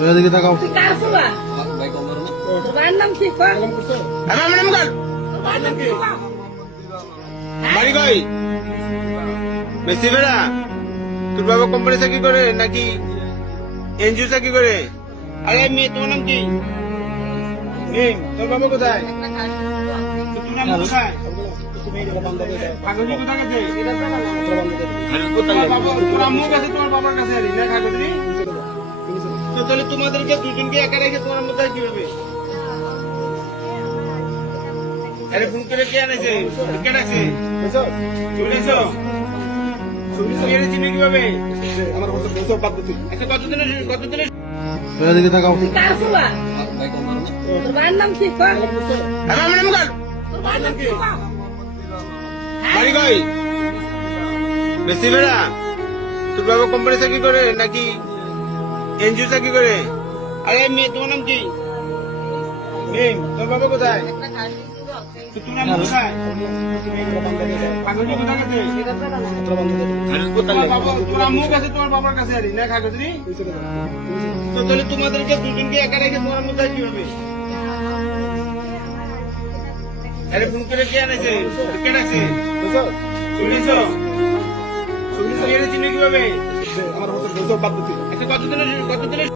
এদিকে তাকাও। তুই কার ছোলা? তোর ভাইয়ের নাম কি? কর। আমার নাম কর। তোর ভাইয়ের নাম কি? কর। বাড়ি কই? বেশি বেড়া। তোর বাবা কোম্পানি চাকরি করে নাকি এনজিও চাকরি করে? আরে মেয়ে, তোমার নাম কি? মেয়ে, তোর বাবা কোথায়? তোর নাম কোথায়? কাগজি কোথায় গেছে? তোমার বাবা, তোর আম্মু কাছে, তোমার বাবার কাছে আরে না কাগজি? তো তাহলে তোমাদেরকে দুজনকে একা রেখে তোমার আম্মু তাই কিভাবে? আরে ফোন করে কে আনেছে? কে ডাকছে? শুনেছো? শুনেছো চিনি কিভাবে? আচ্ছা কতদিনের এদিকে তাকাও। তুই কার ছোলা? তোর ভাইয়ের নাম কি? কর। আমার নাম কর। তোর ভাইয়ের নাম কি? কর। বাড়ি কই? বেশি বেড়া। তোর বাবা কোম্পানি চাকরি করে নাকি এনজিও চাকরি করে? আরে মেয়ে, তোমার নাম কি? মেয়ে, তোর বাবা কোথায়? তোর নাম কোথায়? কাগজি কোথায় গেছে? তোমার বাবা, তোর আম্মু কাছে, তোমার বাবার কাছে আরে না কাগজি? তো তাহলে তোমাদেরকে দুজনকে একা রেখে তোমার আম্মু তাই কিভাবে? আরে ফোন করে কে আনেছে? কে ডাকছে? শুনেছো? চিনি কিভাবে? আচ্ছা কতদিনের